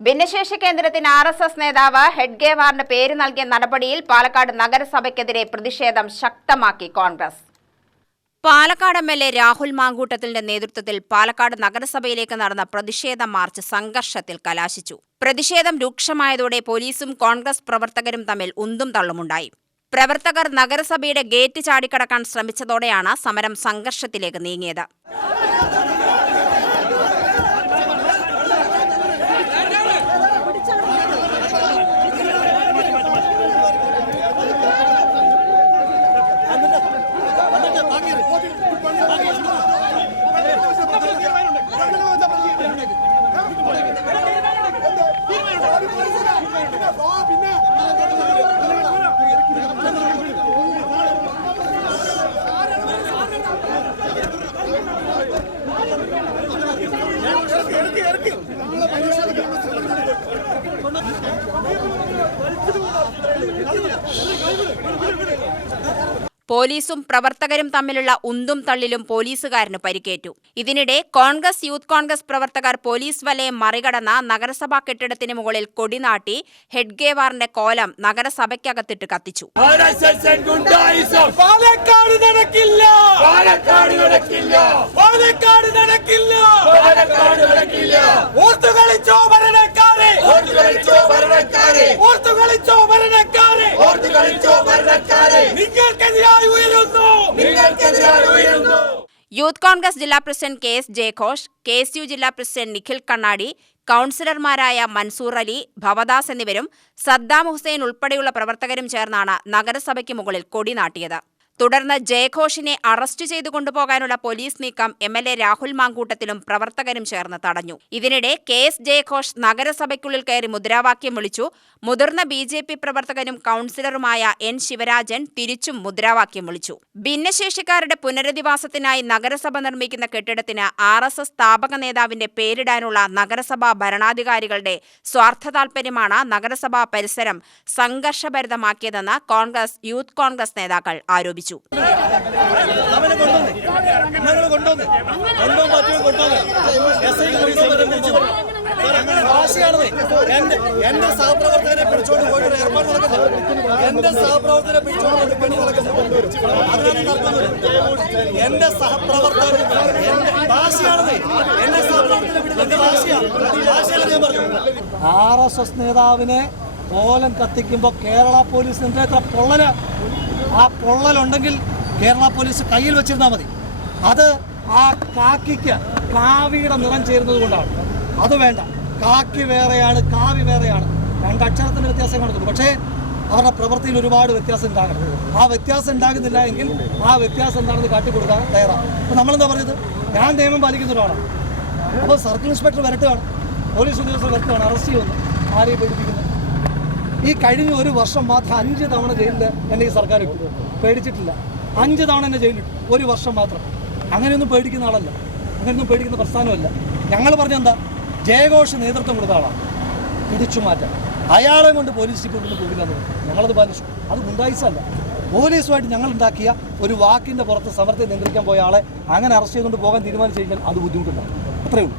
ഭിന്നശേഷി കേന്ദ്രത്തിന് RSS നേതാവ് ഹെഡ്ഗേവാറിന് പേര് നൽകിയ നടപടിയിൽ പാലക്കാട് നഗരസഭയ്ക്കെതിരെ പ്രതിഷേധം ശക്തമാക്കി കോൺഗ്രസ്. പാലക്കാട് MLA രാഹുൽ മാങ്കൂട്ടത്തിന്റെ നേതൃത്വത്തിൽ പാലക്കാട് നഗരസഭയിലേക്ക് നടന്ന പ്രതിഷേധ മാർച്ച് സംഘർഷത്തിൽ കലാശിച്ചു. പ്രതിഷേധം രൂക്ഷമായതോടെ പോലീസും കോൺഗ്രസ് പ്രവർത്തകരും തമ്മിൽ ഉന്തും തള്ളുമുണ്ടായി. പ്രവർത്തകർ നഗരസഭയുടെ ഗേറ്റ് ചാടിക്കടക്കാൻ ശ്രമിച്ചതോടെയാണ് സമരം സംഘർഷത്തിലേക്ക് നീങ്ങിയത്. പോലീസും പ്രവർത്തകരും തമ്മിലുള്ള ഉന്തും തള്ളിലും പോലീസുകാരന് പരിക്കേറ്റു. ഇതിനിടെ യൂത്ത് കോൺഗ്രസ് പ്രവർത്തകർ പോലീസ് വലയം മറികടന്ന നഗരസഭാ കെട്ടിടത്തിന് മുകളിൽ കൊടിനാട്ടി ഹെഡ്ഗേവാറിന്റെ കോലം നഗരസഭയ്ക്കകത്തിട്ട് കത്തിച്ചു. യൂത്ത് കോൺഗ്രസ് ജില്ലാ പ്രസിഡന്റ് KS ജയഘോഷ്, KSU ജില്ലാ പ്രസിഡന്റ് നിഖിൽ കണ്ണാടി, കൗൺസിലർമാരായ മൻസൂർ അലി, ഭവദാസ് എന്നിവരും സദ്ദാം ഹുസൈൻ ഉൾപ്പെടെയുള്ള പ്രവർത്തകരും ചേർന്നാണ് നഗരസഭയ്ക്ക് മുകളിൽ കൊടി നാട്ടിയത്. തുടർന്ന് ജയഘോഷിനെ അറസ്റ്റ് ചെയ്തു കൊണ്ടുപോകാനുള്ള പോലീസ് നീക്കം MLA രാഹുൽ മാങ്കൂട്ടത്തിലും പ്രവർത്തകരും ചേർന്ന് തടഞ്ഞു. ഇതിനിടെ KS ജയഘോഷ് നഗരസഭയ്ക്കുള്ളിൽ കയറി മുദ്രാവാക്യം വിളിച്ചു. മുതിർന്ന BJP പ്രവർത്തകനും കൗൺസിലറുമായ N ശിവരാജൻ തിരിച്ചും മുദ്രാവാക്യം വിളിച്ചു. ഭിന്നശേഷിക്കാരുടെ പുനരധിവാസത്തിനായി നഗരസഭ നിർമ്മിക്കുന്ന കെട്ടിടത്തിന് RSS സ്ഥാപക നേതാവിന്റെ പേരിടാനുള്ള നഗരസഭാ ഭരണാധികാരികളുടെ സ്വാർത്ഥ താൽപര്യമാണ് നഗരസഭാ പരിസരം സംഘർഷഭരിതമാക്കിയതെന്ന് യൂത്ത് കോൺഗ്രസ് നേതാക്കൾ ആരോപിച്ചു. എന്റെ സഹപ്രവർത്തകനെ പിടിച്ചോണ്ട് പോയി ഏർപ്പാട് നടക്കുന്നത് എന്റെ സഹപ്രവർത്തകനെ പിടിച്ചോണ്ട് പണി നടക്കുന്നത് എന്റെ സഹപ്രവർത്തകർ ഭാഷയാണത്. എന്റെ സഹപ്രവർത്തകനെ ഭാഷയാണ് ഞാൻ പറഞ്ഞു. RSS നേതാവിനെ കോലം കത്തിക്കുമ്പോൾ കേരള പോലീസിന്റെ എത്ര പൊള്ളല്, ആ പൊള്ളലുണ്ടെങ്കിൽ കേരള പോലീസ് കയ്യിൽ വെച്ചിരുന്നാൽ മതി. അത് ആ കാക്കിക്ക് കാവിയുടെ നിറം ചേരുന്നത് കൊണ്ടാണ്. അത് വേണ്ട. കാക്കി വേറെയാണ്, കാവി വേറെയാണ്. രണ്ടക്ഷരത്തിന് വ്യത്യാസം കാണുന്നുള്ളൂ. പക്ഷേ അവരുടെ പ്രവൃത്തിയിൽ ഒരുപാട് വ്യത്യാസം ഉണ്ടാകണം. ആ വ്യത്യാസം ഉണ്ടാകുന്നില്ല എങ്കിൽ ആ വ്യത്യാസം എന്താണെന്ന് കാട്ടിക്കൊടുക്കാൻ തയ്യാറാണ്. അപ്പോൾ നമ്മളെന്താ പറയുന്നത്? ഞാൻ നിയമം പാലിക്കുന്ന ഒരാളാണ്. അപ്പോൾ സർക്കിൾ ഇൻസ്പെക്ടർ വരട്ടുകയാണ്, പോലീസ് ഉദ്യോഗസ്ഥർ വരട്ടുകയാണ്, അറസ്റ്റ് ചെയ്യുന്നു. ആരെയും പേടിപ്പിക്കുന്നത്? ഈ കഴിഞ്ഞ ഒരു വർഷം മാത്രം 5 തവണ ജയിലിൽ എന്നെ ഈ സർക്കാർ ഇട്ടു. പേടിച്ചിട്ടില്ല. 5 തവണ എന്നെ ജയിലിലിട്ടു, ഒരു വർഷം മാത്രം. അങ്ങനെയൊന്നും പേടിക്കുന്ന ആളല്ല, അങ്ങനെയൊന്നും പേടിക്കുന്ന പ്രസ്ഥാനമല്ല. ഞങ്ങൾ പറഞ്ഞെന്താ, ജയഘോഷ് നേതൃത്വം കൊടുത്ത ആളാണ്, പിടിച്ചു മാറ്റാം. അയാളെ കൊണ്ട് പോലീസ് സ്റ്റേഷനിൽ കൊണ്ട് പോകില്ല എന്ന് പറഞ്ഞു. ഞങ്ങളത് പാലിച്ചു. അത് ഗുണ്ടായിസല്ല. പോലീസുമായിട്ട് ഞങ്ങൾ ഉണ്ടാക്കിയ ഒരു വാക്കിൻ്റെ പുറത്ത് സമരത്തെ നിയന്ത്രിക്കാൻ പോയ ആളെ അങ്ങനെ അറസ്റ്റ് ചെയ്തുകൊണ്ട് പോകാൻ തീരുമാനിച്ചു കഴിഞ്ഞാൽ അത് ബുദ്ധിമുട്ടുണ്ടാകും. അത്രയേ ഉള്ളൂ.